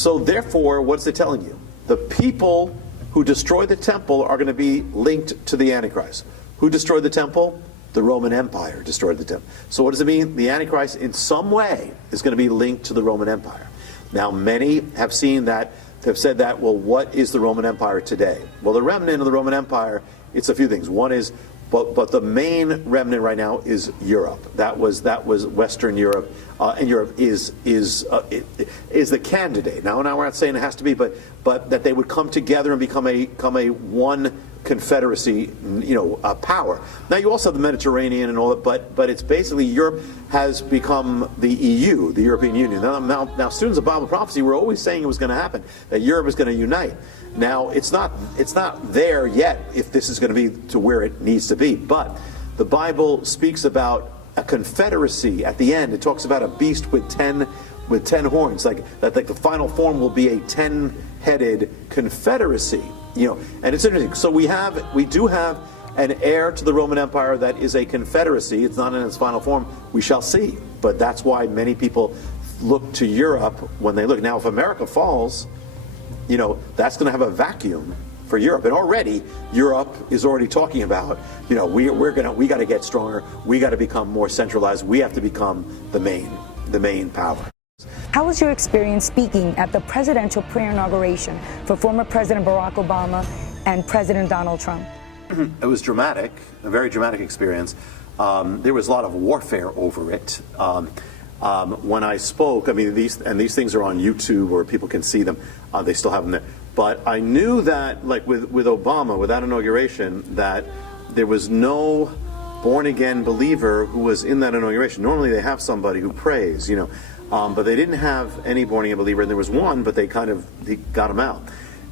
So therefore, what's it telling you? The people who destroy the temple are going to be linked to the Antichrist. Who destroyed the temple? The Roman Empire destroyed the temple. So what does it mean? The Antichrist in some way is going to be linked to the Roman Empire. Now many have seen that, have said that, well, what is the Roman Empire today? Well, the remnant of the Roman Empire, it's a few things. One is, but the main remnant right now is Europe. That was Western Europe, and Europe is the candidate. Now we're not saying it has to be, but that they would come together and become a one confederacy, power. Now you also have the Mediterranean and all that, but it's basically Europe has become the EU, the European Union. Now students of Bible prophecy were always saying it was going to happen, that Europe is going to unite. Now it's not there yet if this is going to be to where it needs to be, but the Bible speaks about a confederacy at the end. It talks about a beast with 10 horns, like the final form will be a 10-headed confederacy. And it's interesting. So we do have an heir to the Roman Empire that is a confederacy. It's not in its final form. We shall see. But that's why many people look to Europe when they look. Now, if America falls, that's going to have a vacuum for Europe. And already, Europe is already talking about, we got to get stronger. We got to become more centralized. We have to become the main power. How was your experience speaking at the presidential pre-inauguration for former President Barack Obama and President Donald Trump? It was dramatic, a very dramatic experience. There was a lot of warfare over it. When I spoke, these things are on YouTube where people can see them. They still have them there. But I knew that, like with Obama, with that inauguration, that there was no born-again believer who was in that inauguration. Normally they have somebody who prays, but they didn't have any born-again believer, and there was one, but they got him out.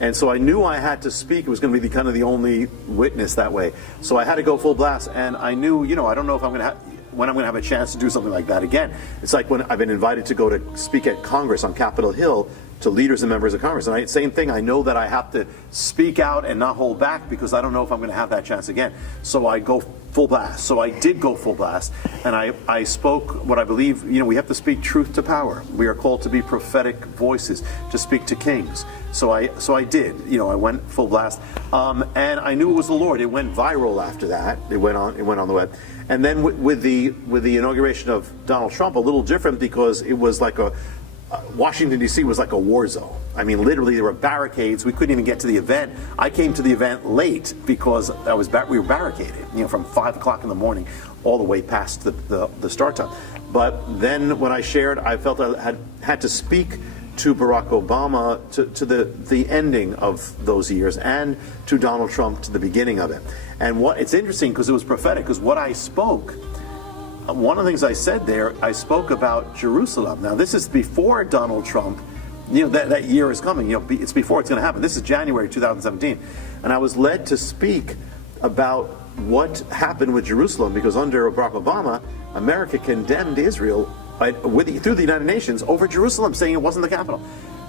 And so I knew I had to speak. It was going to be the only witness that way. So I had to go full blast, and I knew, I don't know if when I'm going to have a chance to do something like that again. It's like when I've been invited to go to speak at Congress on Capitol Hill to leaders and members of Congress. And same thing, I know that I have to speak out and not hold back because I don't know if I'm going to have that chance again. So I go full blast. So I did go full blast, and I spoke what I believe, we have to speak truth to power. We are called to be prophetic voices, to speak to kings. So I did, I went full blast, and I knew it was the Lord. It went viral after that. It went on the web. And then with the inauguration of Donald Trump, a little different because it was like Washington, D.C. was like a war zone. Literally there were barricades. We couldn't even get to the event. I came to the event late because we were barricaded, from 5 o'clock in the morning all the way past the start time. But then when I shared, I felt I had to speak to Barack Obama to the ending of those years, and to Donald Trump to the beginning of it. And it's interesting because it was prophetic, because what I spoke, one of the things I said there, I spoke about Jerusalem. Now this is before Donald Trump, that year is coming, it's before it's going to happen. This is January 2017. And I was led to speak about what happened with Jerusalem, because under Barack Obama, America condemned Israel through the United Nations over Jerusalem, saying it wasn't the capital.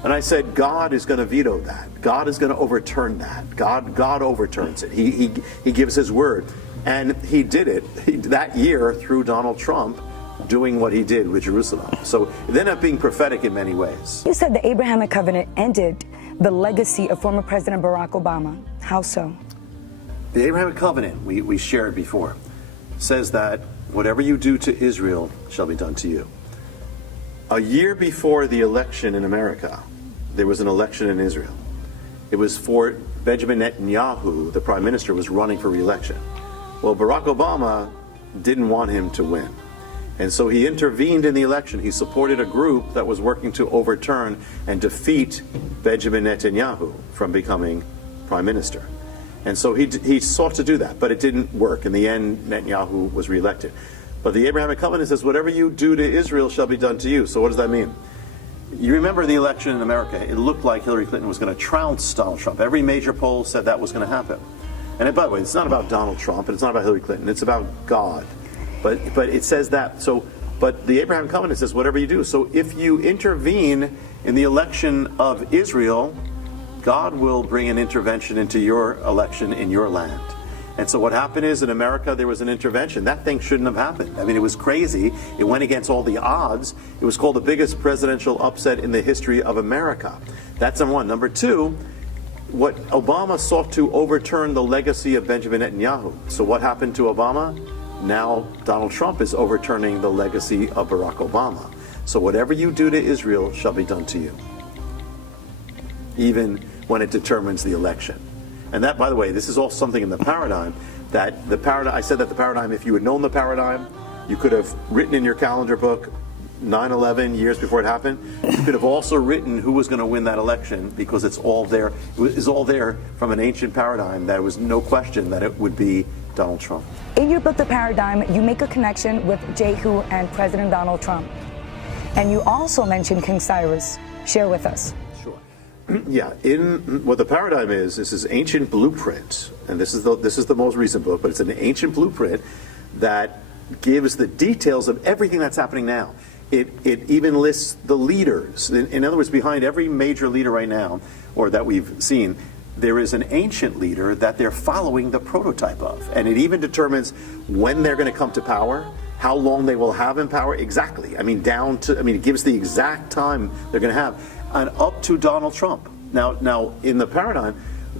And I said, God is going to veto that. God is going to overturn that. God overturns it. He gives his word. And he did it that year through Donald Trump doing what he did with Jerusalem. So it ended up being prophetic in many ways. You said the Abrahamic covenant ended the legacy of former President Barack Obama. How so? The Abrahamic covenant, we shared before, says that whatever you do to Israel shall be done to you. A year before the election in America, there was an election in Israel. It was for Benjamin Netanyahu, the prime minister, was running for re-election. Well, Barack Obama didn't want him to win. And so he intervened in the election. He supported a group that was working to overturn and defeat Benjamin Netanyahu from becoming prime minister. And so he sought to do that, but it didn't work. In the end, Netanyahu was reelected. But the Abrahamic covenant says, whatever you do to Israel shall be done to you. So what does that mean? You remember the election in America, it looked like Hillary Clinton was going to trounce Donald Trump. Every major poll said that was going to happen. And by the way, it's not about Donald Trump, and it's not about Hillary Clinton, it's about God. But it says that. But the Abrahamic covenant says, whatever you do. So if you intervene in the election of Israel, God will bring an intervention into your election in your land. And so what happened is in America there was an intervention. That thing shouldn't have happened. I mean, it was crazy. It went against all the odds. It was called the biggest presidential upset in the history of America. That's number one. Number two, what Obama sought to overturn the legacy of Benjamin Netanyahu. So what happened to Obama? Now Donald Trump is overturning the legacy of Barack Obama. So whatever you do to Israel shall be done to you, even when it determines the election. And that, by the way, this is all something in the paradigm, I said that the paradigm, if you had known the paradigm, you could have written in your calendar book 9/11 years before it happened. You could have also written who was going to win that election, because it's all there. It was all there from an ancient paradigm. There was no question that it would be Donald Trump. In your book, The Paradigm, you make a connection with Jehu and President Donald Trump. And you also mention King Cyrus. Share with us. Yeah, in what the paradigm is, this is ancient blueprint, and this is the most recent book, but it's an ancient blueprint that gives the details of everything that's happening now. It even lists the leaders. In other words, behind every major leader right now, or that we've seen, there is an ancient leader that they're following the prototype of, and it even determines when they're going to come to power, how long they will have in power, exactly. I mean, it gives the exact time they're going to have. And up to Donald Trump. Now, in the paradigm,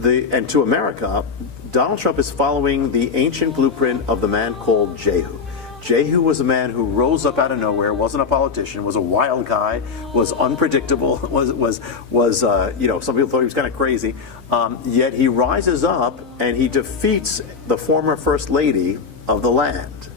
and to America, Donald Trump is following the ancient blueprint of the man called Jehu. Jehu was a man who rose up out of nowhere, wasn't a politician, was a wild guy, was unpredictable, was some people thought he was kind of crazy. Yet he rises up and he defeats the former first lady of the land,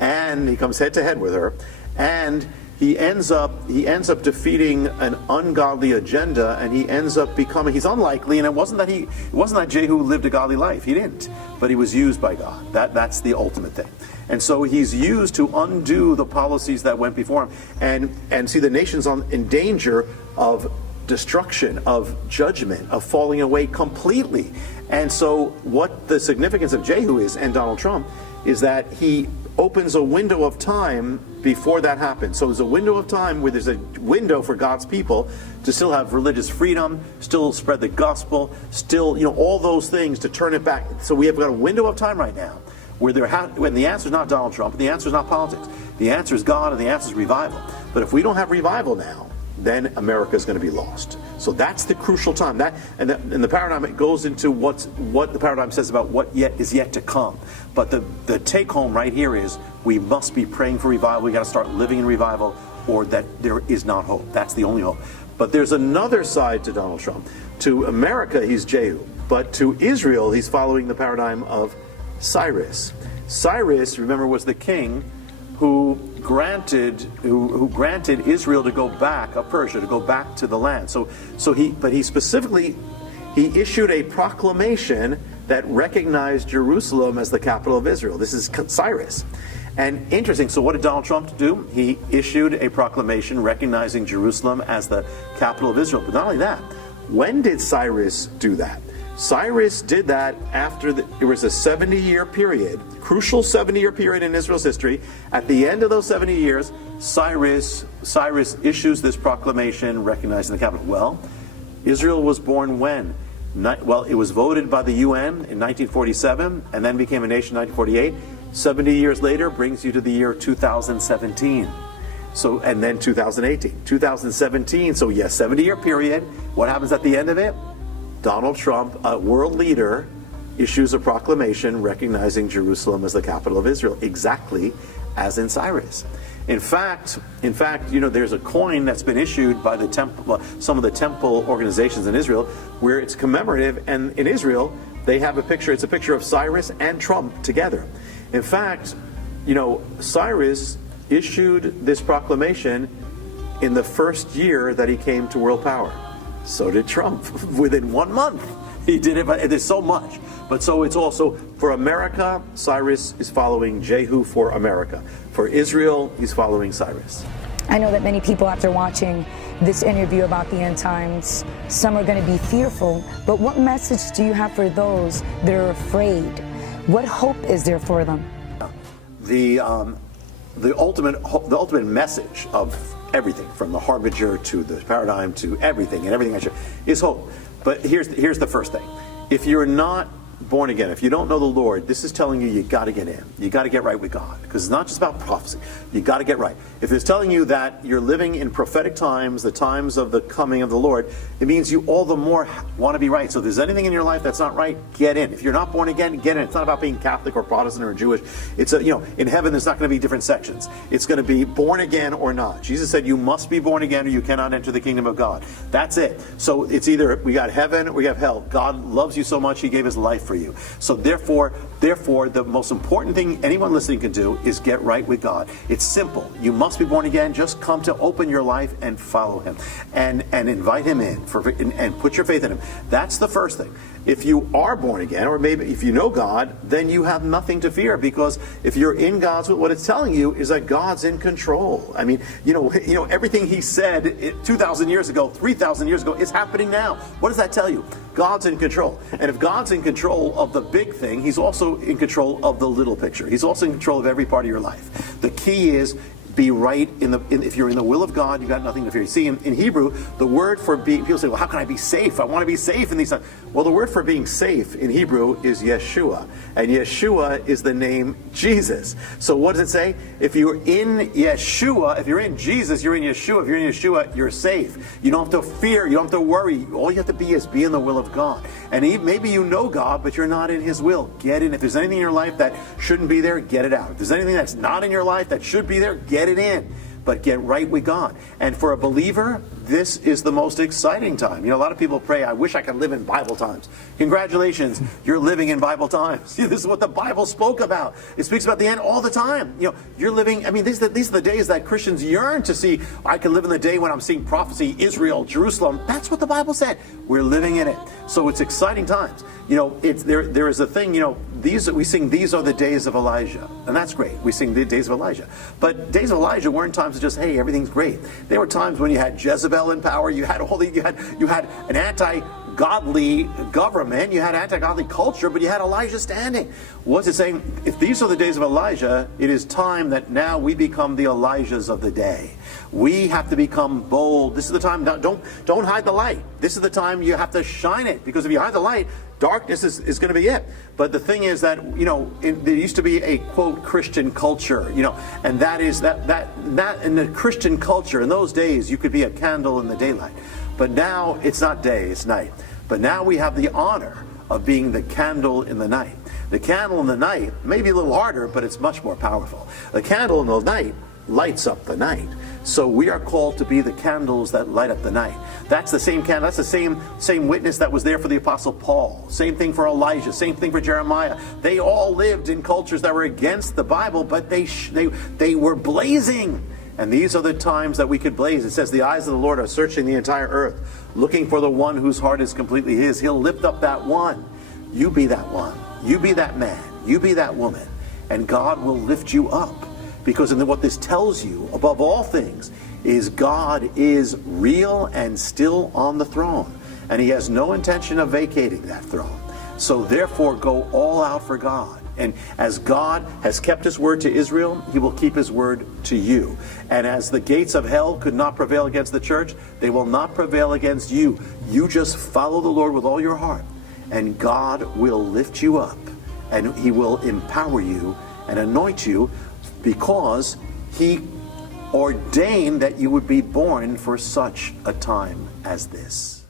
and he comes head to head with her, and he ends up defeating an ungodly agenda, and he ends up becoming, he's unlikely, and it wasn't that Jehu lived a godly life. He didn't, but he was used by God. That's the ultimate thing. And so he's used to undo the policies that went before him, and see the nation's in danger of destruction, of judgment, of falling away completely. And so what the significance of Jehu is, and Donald Trump, is that he opens a window of time before that happens. So there's a window of time where there's a window for God's people to still have religious freedom, still spread the gospel, still, all those things, to turn it back. So we have got a window of time right now where when the answer is not Donald Trump, the answer is not politics. The answer is God, and the answer is revival. But if we don't have revival now, then America is going to be lost. So that's the crucial time. And the paradigm, it goes into what the paradigm says about what is yet to come. But the take home right here is we must be praying for revival. We got to start living in revival, or that there is not hope. That's the only hope. But there's another side to Donald Trump. To America, he's Jehu. But to Israel, he's following the paradigm of Cyrus. Cyrus, remember, was the king who granted Israel to go back, of Persia, to go back to the land. But he specifically issued a proclamation that recognized Jerusalem as the capital of Israel. This is Cyrus. And interesting, so what did Donald Trump do? He issued a proclamation recognizing Jerusalem as the capital of Israel. But not only that, when did Cyrus do that? Cyrus did that after there was a 70-year period, crucial 70-year period in Israel's history. At the end of those 70 years, Cyrus issues this proclamation recognizing the capital. Well, Israel was born when? Well, it was voted by the UN in 1947 and then became a nation in 1948. 70 years later brings you to the year 2017. And then 2018, 2017. So yes, 70-year period. What happens at the end of it? Donald Trump, a world leader, issues a proclamation recognizing Jerusalem as the capital of Israel, exactly as in Cyrus. In fact, there's a coin that's been issued by the temple, some of the temple organizations in Israel, where it's commemorative, and in Israel they have a picture. It's a picture of Cyrus and Trump together. In fact, Cyrus issued this proclamation in the first year that he came to world power. So did Trump. Within 1 month, he did it. But there's so much. But so it's also for America, Cyrus is following Jehu for America. For Israel, he's following Cyrus. I know that many people, after watching this interview about the end times, some are going to be fearful. But what message do you have for those that are afraid? What hope is there for them? The ultimate message of everything, from the harbinger to the paradigm to everything, and everything I share, is hope. But here's the first thing: if you're not born again, if you don't know the Lord, this is telling you got to get in. You got to get right with God, because it's not just about prophecy. You got to get right. If it's telling you that you're living in prophetic times, the times of the coming of the Lord, it means you all the more want to be right. So if there's anything in your life that's not right, get in. If you're not born again, get in. It's not about being Catholic or Protestant or Jewish. It's in heaven there's not going to be different sections. It's going to be born again or not. Jesus said you must be born again or you cannot enter the kingdom of God. That's it. So it's either we got heaven or we have hell. God loves you so much he gave his life for you. So therefore, the most important thing anyone listening can do is get right with God. It's simple. You must be born again. Just come to open your life and follow him, and invite him in and put your faith in him. That's the first thing. If you are born again, or maybe if you know God, then you have nothing to fear, because if you're in God's will, what it's telling you is that God's in control. I mean, everything he said 2,000 years ago, 3,000 years ago is happening now. What does that tell you? God's in control. And if God's in control of the big thing, he's also in control of the little picture. He's also in control of every part of your life. The key is be right if you're in the will of God, you got nothing to fear. You see, in Hebrew, the word for being, people say, well, how can I be safe? I want to be safe in these times. Well, the word for being safe in Hebrew is Yeshua. And Yeshua is the name Jesus. So what does it say? If you're in Yeshua, if you're in Jesus, you're in Yeshua. If you're in Yeshua, you're safe. You don't have to fear. You don't have to worry. All you have to be is be in the will of God. And maybe you know God, but you're not in his will. Get in. If there's anything in your life that shouldn't be there, get it out. If there's anything that's not in your life that should be there, get it in. But get right with God. And for a believer, this is the most exciting time. A lot of people pray, I wish I could live in Bible times. Congratulations, you're living in Bible times. This is what the Bible spoke about. It speaks about the end all the time. You're living, these are the days that Christians yearn to see. I can live in the day when I'm seeing prophecy, Israel, Jerusalem. That's what the Bible said. We're living in it. So it's exciting times. There is a thing, we sing, these are the days of Elijah. And that's great. We sing the days of Elijah. But days of Elijah weren't times of just, hey, everything's great. There were times when you had Jezebel in power, you had an anti-godly government, you had anti-godly culture, but you had Elijah standing. What's it saying? If these are the days of Elijah, it is time that now we become the Elijahs of the day. We have to become bold. This is the time. Don't hide the light. This is the time you have to shine it, because if you hide the light, darkness is going to be it. But the thing is that there used to be a quote Christian culture, and that is that in the Christian culture in those days you could be a candle in the daylight, but now it's not day, it's night. But now we have the honor of being the candle in the night. The candle in the night may be a little harder, but it's much more powerful. The candle in the night lights up the night. So we are called to be the candles that light up the night. That's the same candle. That's the same witness that was there for the Apostle Paul. Same thing for Elijah. Same thing for Jeremiah. They all lived in cultures that were against the Bible, but they were blazing. And these are the times that we could blaze. It says the eyes of the Lord are searching the entire earth, looking for the one whose heart is completely his. He'll lift up that one. You be that one. You be that man. You be that woman. And God will lift you up. Because what this tells you, above all things, is God is real and still on the throne. And he has no intention of vacating that throne. So therefore, go all out for God. And as God has kept his word to Israel, he will keep his word to you. And as the gates of hell could not prevail against the church, they will not prevail against you. You just follow the Lord with all your heart, and God will lift you up, and he will empower you and anoint you, because he ordained that you would be born for such a time as this.